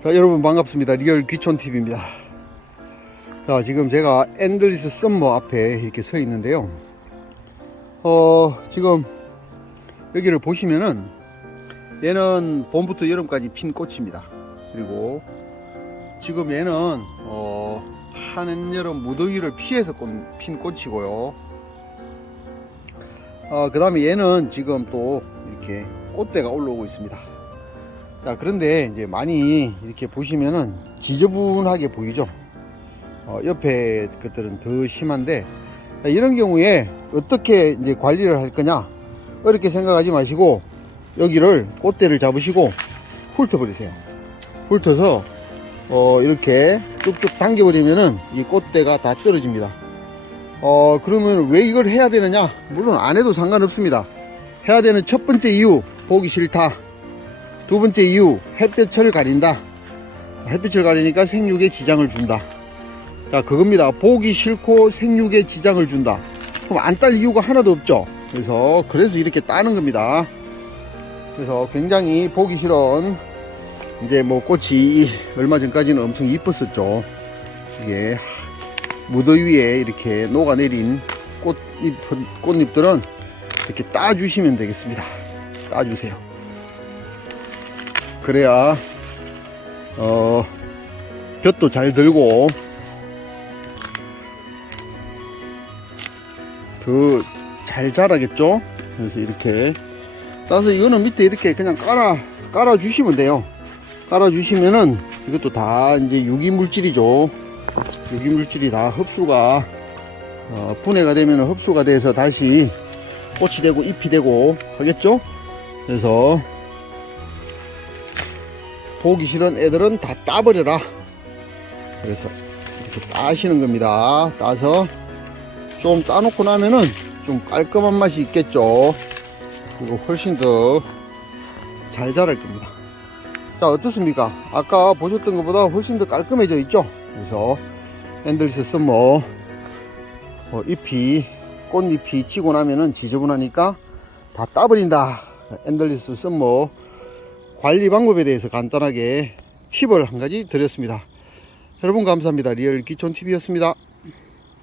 자, 여러분 반갑습니다. 리얼 귀촌TV입니다. 자, 지금 제가 엔들리스 썸머 앞에 이렇게 서 있는데요. 지금 여기를 보시면은 얘는 봄부터 여름까지 핀 꽃입니다. 그리고 지금 얘는 한여름 무더위를 피해서 핀 꽃이고요. 그 다음에 얘는 지금 또 이렇게 꽃대가 올라오고 있습니다. 자, 그런데 이제 많이 이렇게 보시면은 지저분하게 보이죠. 옆에 것들은 더 심한데, 이런 경우에 어떻게 이제 관리를 할 거냐, 어렵게 생각하지 마시고 여기를 꽃대를 잡으시고 훑어버리세요. 훑어서 이렇게 쭉쭉 당겨버리면은 이 꽃대가 다 떨어집니다. 그러면 왜 이걸 해야 되느냐? 물론 안 해도 상관없습니다. 해야 되는 첫 번째 이유, 보기 싫다. 두 번째 이유, 햇볕을 가린다. 햇빛을 가리니까 생육에 지장을 준다. 자, 그겁니다. 보기 싫고 생육에 지장을 준다. 그럼 안 딸 이유가 하나도 없죠. 그래서 이렇게 따는 겁니다. 그래서 굉장히 보기 싫은, 이제 뭐 꽃이 얼마 전까지는 엄청 이뻤었죠. 이게 무더위에 이렇게 녹아내린 꽃잎들은 이렇게 따주시면 되겠습니다. 따주세요. 그래야 볕도 잘 들고 더 잘 자라겠죠. 그래서 이렇게 따서 이거는 밑에 이렇게 그냥 깔아 주시면 돼요. 깔아 주시면은 이것도 다 이제 유기물질이죠. 유기물질이 다 흡수가 분해가 되면 흡수가 돼서 다시 꽃이 되고 잎이 되고 하겠죠. 그래서 보기 싫은 애들은 다 따버려라. 그래서 이렇게 따시는 겁니다. 따서 좀 따놓고 나면은 좀 깔끔한 맛이 있겠죠. 그리고 훨씬 더 잘 자랄 겁니다. 자, 어떻습니까? 아까 보셨던 것보다 훨씬 더 깔끔해져 있죠. 그래서 엔들리스 썸머 꽃잎이 치고 나면은 지저분하니까 다 따버린다. 엔들리스 썸머 관리 방법에 대해서 간단하게 팁을 한 가지 드렸습니다. 여러분 감사합니다. 리얼 귀촌TV였습니다.